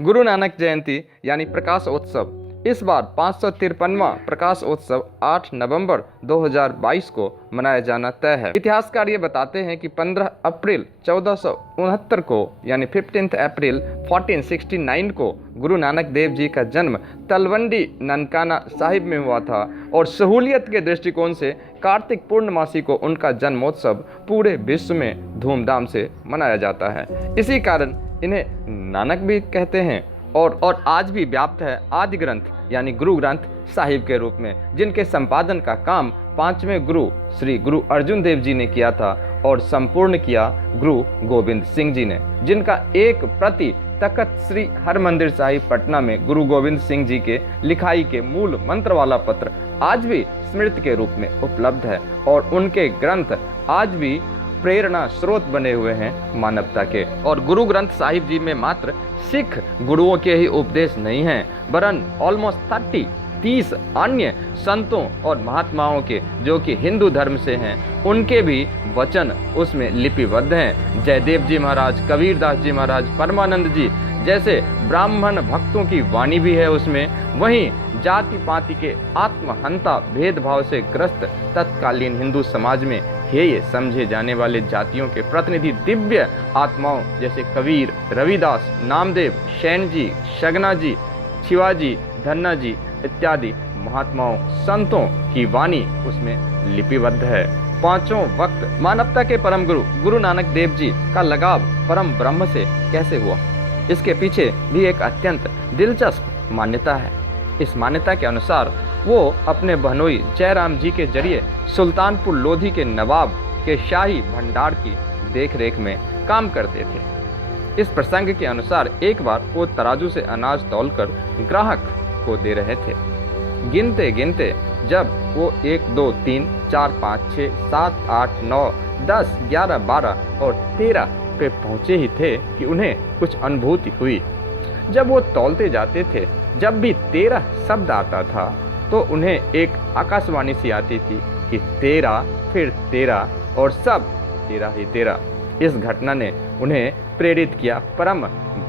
गुरु नानक जयंती यानी प्रकाश उत्सव इस बार 553वां प्रकाश उत्सव 8 नवंबर 2022 को मनाया जाना तय है। इतिहासकार ये बताते हैं कि 15 अप्रैल 1469 को यानी 15 अप्रैल 1469 को गुरु नानक देव जी का जन्म तलवंडी ननकाना साहिब में हुआ था और सहूलियत के दृष्टिकोण से कार्तिक पूर्णमासी को उनका जन्मोत्सव पूरे विश्व में धूमधाम से मनाया जाता है। इसी कारण इन्हें नानक भी कहते हैं और आज भी व्याप्त है आदि ग्रंथ यानी गुरु ग्रंथ साहिब के रूप में, जिनके संपादन का काम 5वें गुरु श्री गुरु अर्जुन देव जी ने किया था और संपूर्ण किया गुरु गोविंद सिंह जी ने, जिनका एक प्रति तख्त श्री हरमंदिर साहिब पटना में गुरु गोविंद सिंह जी के लिखाई के मूल मंत्र वाला पत्र आज भी स्मृति के रूप में उपलब्ध है और उनके ग्रंथ आज भी प्रेरणा स्रोत बने हुए हैं मानवता के। और गुरु ग्रंथ साहिब जी में मात्र सिख गुरुओं के ही उपदेश नहीं हैं, वरन ऑलमोस्ट 30 अन्य संतों और महात्माओं के जो कि हिंदू धर्म से हैं उनके भी वचन उसमें लिपिबद्ध हैं। जयदेव जी महाराज, कबीरदास जी महाराज, परमानंद जी जैसे ब्राह्मण भक्तों की वाणी भी है उसमें। वहीं जाति पाति के आत्महंता भेदभाव से ग्रस्त तत्कालीन हिंदू समाज में हेय समझे जाने वाले जातियों के प्रतिनिधि दिव्य आत्माओं जैसे कबीर, रविदास, नामदेव, शैन जी, शगना जी, शिवाजी, धन्ना जी इत्यादि महात्माओं संतों की वाणी उसमें लिपिबद्ध है। पांचों वक्त मानवता के परम गुरु गुरु नानक देव जी का लगाव परम ब्रह्म से कैसे हुआ, इसके पीछे भी एक अत्यंत दिलचस्प मान्यता है। इस मान्यता के अनुसार वो अपने बहनोई जयराम जी के जरिए सुल्तानपुर लोधी के नवाब के शाही भंडार की देखरेख में काम करते थे। इस प्रसंग के अनुसार एक बार वो तराजू से अनाज तौलकर ग्राहक को दे रहे थे। गिनते गिनते जब वो 1 2 3 4 5 6 7 8 9 10 11 12 और 13 पे पहुंचे ही थे कि उन्हें कुछ अनुभूति हुई। जब वो तौलते जाते थे, जब भी 13 शब्द आता था तो उन्हें एक आकाशवाणी सी आती थी कि 13 फिर 13 और सब 13 ही 13। इस घटना ने उन्हें प्रेरित किया परम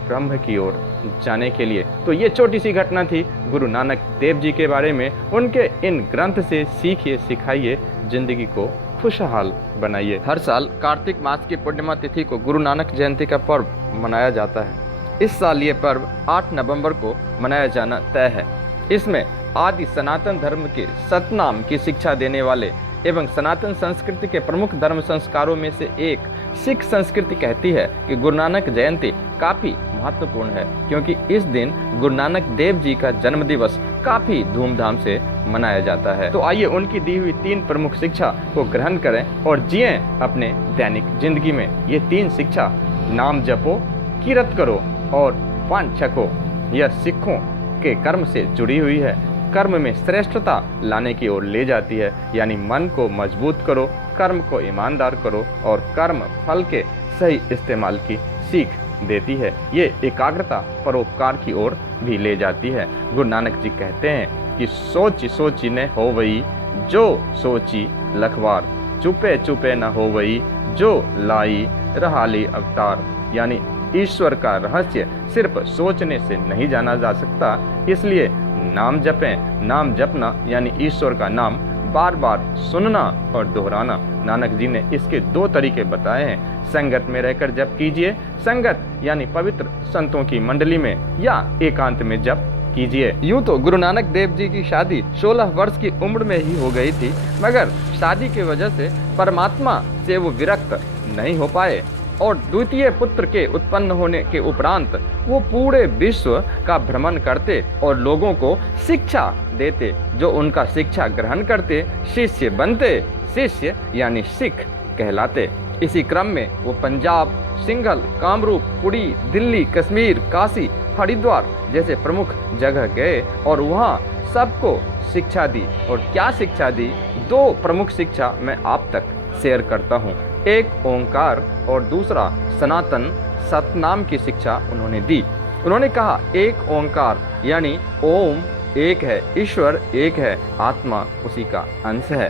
ब्रह्म की ओर जाने के लिए। तो ये छोटी सी घटना थी गुरु नानक देव जी के बारे में। उनके इन ग्रंथ से सीखिए, सिखाइए, जिंदगी को खुशहाल बनाइए। हर साल कार्तिक मास की पूर्णिमा तिथि को गुरु नानक जयंती का पर्व मनाया जाता है। इस साल ये पर्व 8 नवंबर को मनाया जाना तय है। इसमें आदि सनातन धर्म के सतनाम की शिक्षा देने वाले एवं सनातन संस्कृति के प्रमुख धर्म संस्कारों में से एक सिख संस्कृति कहती है कि गुरु नानक जयंती काफी महत्वपूर्ण है, क्योंकि इस दिन गुरु नानक देव जी का जन्म दिवस काफी धूमधाम से मनाया जाता है। तो आइए उनकी दी हुई 3 प्रमुख शिक्षा को ग्रहण करें और जिए अपने दैनिक जिंदगी में। ये 3 शिक्षा नाम जपो, कीरत करो और पान छको यह सिखों के कर्म से जुड़ी हुई है। कर्म में श्रेष्ठता लाने की ओर ले जाती है, यानी मन को मजबूत करो, कर्म को ईमानदार करो और कर्म फल के सही इस्तेमाल की सीख देती है। ये एकाग्रता परोपकार की ओर भी ले जाती है। गुरु नानक जी कहते हैं कि सोची सोची न हो वही जो सोची लखवार, चुपे चुपे न हो वही जो लाई रहाली अवतार। यानी ईश्वर का रहस्य सिर्फ सोचने से नहीं जाना जा सकता, इसलिए नाम जपें। नाम जपना यानी ईश्वर का नाम बार बार सुनना और दोहराना। नानक जी ने इसके 2 तरीके बताए हैं। संगत में रहकर जप कीजिए, संगत यानी पवित्र संतों की मंडली में, या एकांत में जप कीजिए। यूं तो गुरु नानक देव जी की शादी 16 वर्ष की उम्र में ही हो गई थी, मगर शादी की वजह से परमात्मा से वो विरक्त नहीं हो पाए और द्वितीय पुत्र के उत्पन्न होने के उपरांत वो पूरे विश्व का भ्रमण करते और लोगों को शिक्षा देते। जो उनका शिक्षा ग्रहण करते शिष्य बनते, शिष्य यानी सिख कहलाते। इसी क्रम में वो पंजाब, सिंघल, कामरूप, पुरी, दिल्ली, कश्मीर, काशी, हरिद्वार जैसे प्रमुख जगह गए और वहाँ सबको शिक्षा दी। और क्या शिक्षा दी? 2 प्रमुख शिक्षा मैं आप तक शेयर करता हूँ। एक ओंकार और दूसरा सनातन सतनाम की शिक्षा उन्होंने दी। उन्होंने कहा एक ओंकार यानी ओम एक है, ईश्वर एक है, आत्मा उसी का अंश है।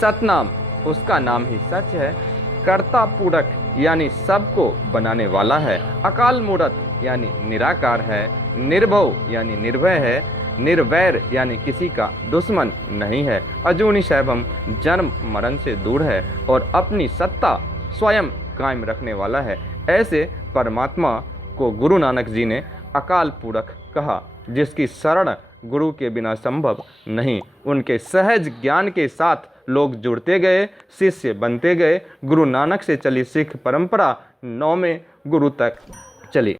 सतनाम उसका नाम ही सच है, कर्ता पूरक यानी सबको बनाने वाला है। अकाल मूर्त यानी निराकार है, निर्भव यानी निर्भय है, निर्वैर यानी किसी का दुश्मन नहीं है, अजूनी शैवम जन्म मरण से दूर है और अपनी सत्ता स्वयं कायम रखने वाला है। ऐसे परमात्मा को गुरु नानक जी ने अकाल पुरख कहा, जिसकी शरण गुरु के बिना संभव नहीं। उनके सहज ज्ञान के साथ लोग जुड़ते गए, शिष्य बनते गए। गुरु नानक से चली सिख परंपरा 9वें गुरु तक चली।